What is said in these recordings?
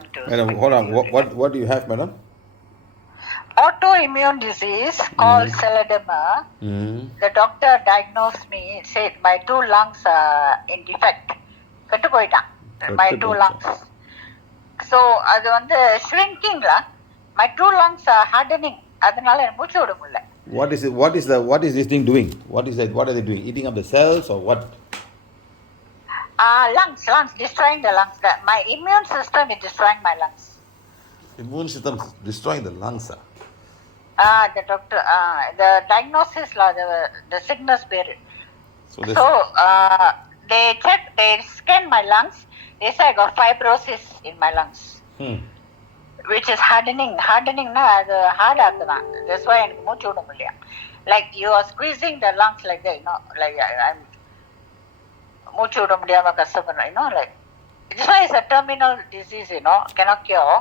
want to Madam, speak hold with on. you. What do you have, madam? Autoimmune disease called scleroderma. The doctor diagnosed me, said my 2 lungs are in defect. கெட்டு போயிட்டான் my 2 lungs. So அது வந்து shrinking my 2 lungs are hardening. அதனால எனக்கு மூச்சு விட முடியல. What is it? What is this thing doing? What is that? What are they doing? Eating up the cells or what? Lungs, destroying the lungs. My immune system is destroying my lungs. Immune system destroying the lungs. The doctor, the diagnosis, the sickness period. So they scan my lungs. They say I got fibrosis in my lungs, which is hardening. Hardening அது hard ஆக்குதான். That's why எனக்கு மூச்சு விட முடியல. Like you are squeezing the lungs like that, like I'm மூச்சு விட முடியாம கஷ்டப்படுறேன், like this one is a terminal disease, cannot cure.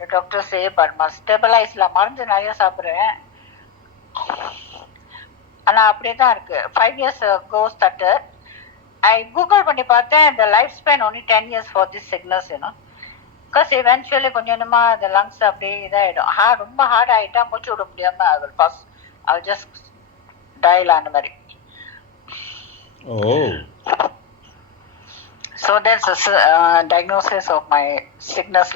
The doctor say, but must stabilize மருந்து நிறைய சாப்பிடுறேன். ஆனா அப்படியே தான் இருக்கு. 5 years ago started. I Google பண்ணி பார்த்தேன், the lifespan only 10 years for this sickness, because eventually கொஞ்சமா the lungs அப்படியே இதாயிடும். ரொம்ப ஹார்ட் ஆயிட்டா மூச்சு விட முடியாம I'll just die அந்த மாதிரி. Oh. So that's a diagnosis of my sickness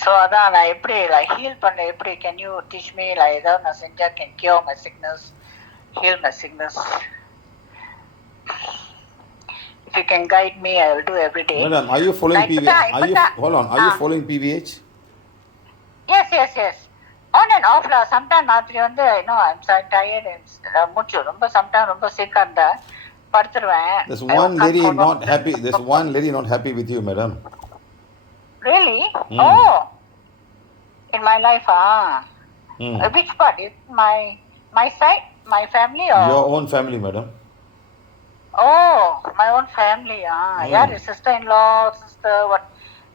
So அதான் நான் எப்படி heal பண்ண எப்படி, can you teach me ஏதாவது நான் செஞ்சா can cure my sickness, heal my sickness? If you can guide me, I will do every day. Madam, are you following PVH? Hold on, are you following PVH? Yes. On and off sometimes ராத்திரி வந்து I'm so tired and மூச்சு ரொம்ப sometimes ரொம்ப sick இருந்தா படுத்துருவேன். There's one lady not happy. There's one lady not happy with you, madam. Really? Oh, in my life, which part? My side, my family, or your own family, madam? Oh, my own family. யார் sister-in-law, sister, what?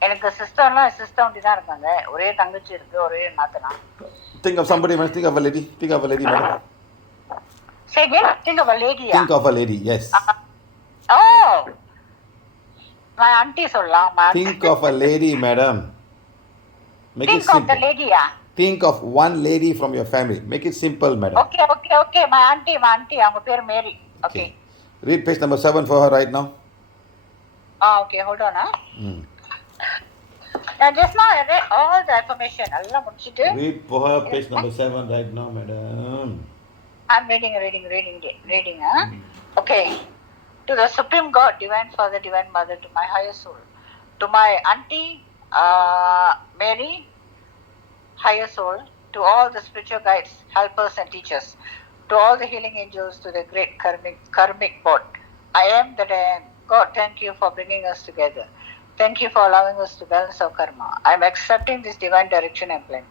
எனக்கு sister-in-law, sister only தான் இருக்காங்க. ஒரே தங்கச்சி இருக்கு, ஒரே நாத்தனா. Think of somebody, madam. Think of a lady. Think of a lady, madam. Say again. Think of a lady. Think of a lady. Yes. Oh, my auntie சொல்லலாம். Think of a lady, madam. Make Think it simple. of the lady. Think of one lady from your family. Make it simple, madam. Okay. My auntie. அவங்க பேர் மேரி. Okay. Read page number 7 for her right now. Okay, hold on. Just now I read all the information. எல்லாம் முடிச்சிட்டு. Read for her page number 7 right now, madam. I'm reading. Okay. To the Supreme God, Divine Father, Divine Mother, to my higher soul, to my auntie Mary, higher soul, to all the spiritual guides, helpers and teachers, to all the healing angels, to the great karmic board. I am that I am. God, thank you for bringing us together. Thank you for allowing us to balance our karma. I am accepting this divine direction and plan.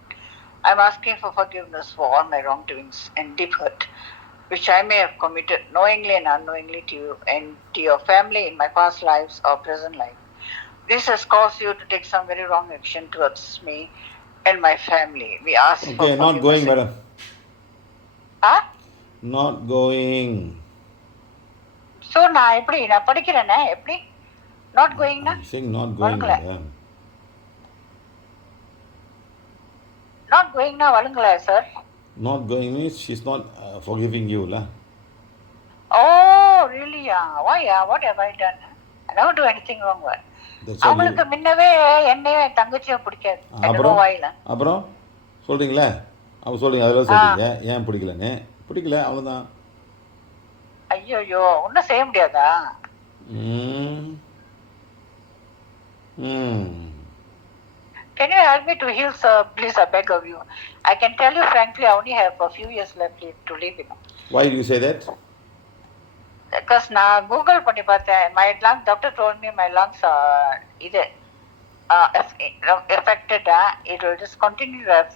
I am asking for forgiveness for all my wrongdoings and deep hurt, which I may have committed knowingly and unknowingly to you and to your family in my past lives or present life. This has caused you to take some very wrong action towards me and my family. We ask for forgiveness. Okay, not going, madam. Not going. So நான் எப்படி நான் படிக்கிறேனே எப்படி not going I'm saying not going, madam. Not going na வழுங்கல sir. Not going means she's not forgiving you lah. Oh, really? Why? What have I done? I never do anything wrong. அவங்களுக்கு முன்னவே என்னையும் என் தங்கச்சியும் பிடிக்காது. அப்புறம் சொல்றீங்களா? அவ சொல்றீங்க அதெல்லாம் சொல்றீங்க. ஏன் பிடிக்கலன்னு? பிடிக்கல அவ்வளவுதான். ஐயோ ஒன்னும் செய்ய முடியாதா? Can you help me to heal, sir? Please, I beg of you. I can tell you frankly, I only have a few years left to live. Why do you say that? Because நான் Google பண்ணி பார்த்தேன். My lungs, doctor told me my lungs are affected. It will just continue to have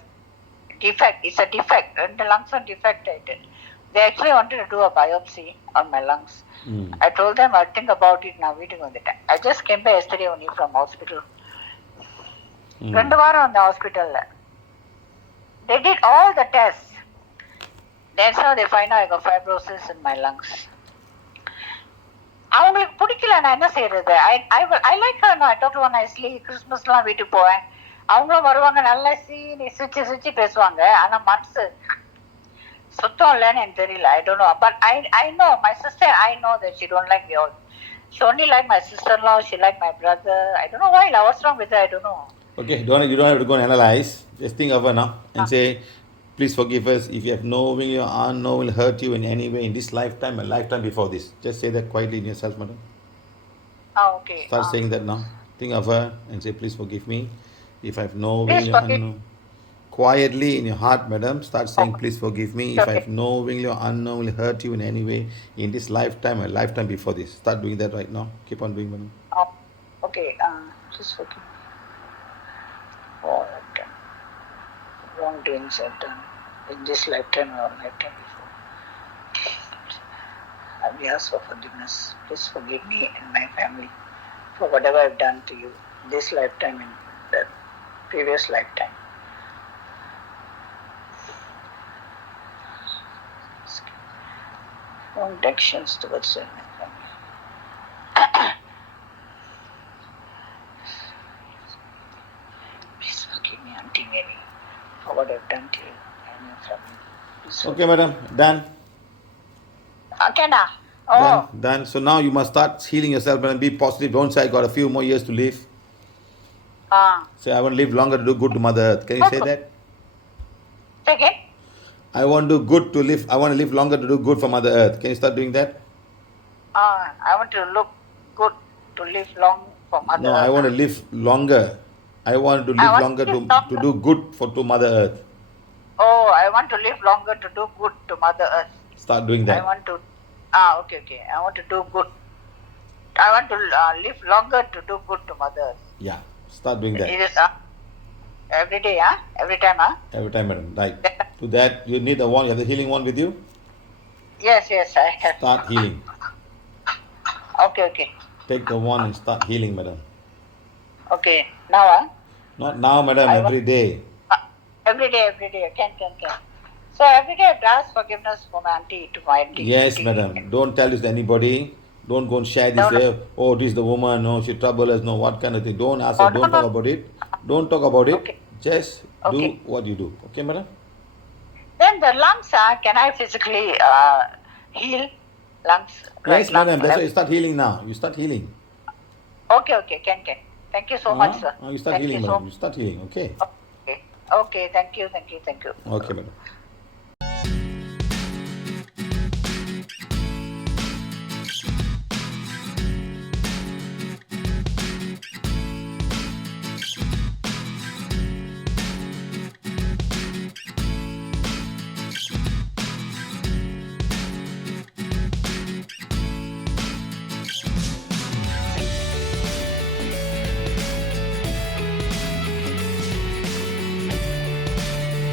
defect. It's a defect. And the lungs are defected. They actually wanted to do a biopsy on my lungs. I told them I'll think about it now. Waiting on the time. I just came back yesterday only from hospital. 2 வாரம் அந்த ஹாஸ்பிட்டல்ல. They did all the tests. That's how they find out I got fibrosis in my lungs. அவங்களுக்கு பிடிக்கல, நான் என்ன செய்யறது? I like her. I talk to her nicely. கிறிஸ்மஸ்லாம் வீட்டுக்கு போவேன். அவங்களும் வருவாங்க, நல்லா சிரிச்சு சிரிச்சு பேசுவாங்க. ஆனா மனசு சுத்தம் இல்லைன்னு எனக்கு தெரியல. I don't know. But I know my sister. I know that she don't like me all. She only like my sister-in-law. She like my brother. I don't know why. What's wrong with her? I don't know. Okay, you don't have to go and analyze. Just think of her now and say, please forgive us if you have knowingly or unknowingly hurt you in any way in this lifetime and lifetime before this. Just say that quietly in yourself, madam. Okay. Start saying that now. Think of her and say, please forgive me if I have Please knowingly or forgive. unknowingly. Quietly in your heart, madam, start saying, Oh, please forgive me if I okay. have knowingly or unknowingly hurt you in any way in this lifetime or lifetime before this. Start doing that right now. Keep on doing, madam. Oh, okay. Please forgive me for all I've done. Wrongdoings I've done in this lifetime or lifetime before. I ask for forgiveness. Please forgive me and my family for whatever I've done to you this lifetime and the previous lifetime. Wrong actions towards you and my family. Please forgive me, Auntie Mary, for what I've done to you and your family. Please Okay, madam, done. Can I? Oh. Done. So now you must start healing yourself and be positive. Don't say I got a few more years to live. Say I want to live longer to do good to Mother Earth. Can you say that? Say again? I want to do good to live. I want to live longer to do good for Mother Earth. Can you start doing that? I want to look good to live long for Mother No, Earth. I want to live longer. I want to live longer to do good to Mother Earth. Oh, I want to live longer to do good to Mother Earth. Start doing that. I want to. Okay. I want to do good. I want to live longer to do good to Mother Earth. Yeah, start doing that. It is every day, every time, Every time, madam. Right. To that, you need the wand. You have the healing wand with you? Yes, I have. Start healing. Okay. Take the wand and start healing, madam. Okay. Now, Not now, madam. Every day. Every day. Can. So every day I have to ask forgiveness for my auntie, to my auntie. Yes, madam. Don't tell this to anybody. Don't go and share this. Oh, this is the woman. No, she trouble us. No, what kind of thing. Don't ask her. Don't talk about it. Don't talk about it. Okay. Just do what you do. Okay, madam? Then the lungs, can I physically heal lungs? Yes, madam. That's why you start healing now. You start healing. Okay. Can. Thank you so much, sir. You start healing, madam. You start healing. Okay. Okay. Thank you. Okay, madam.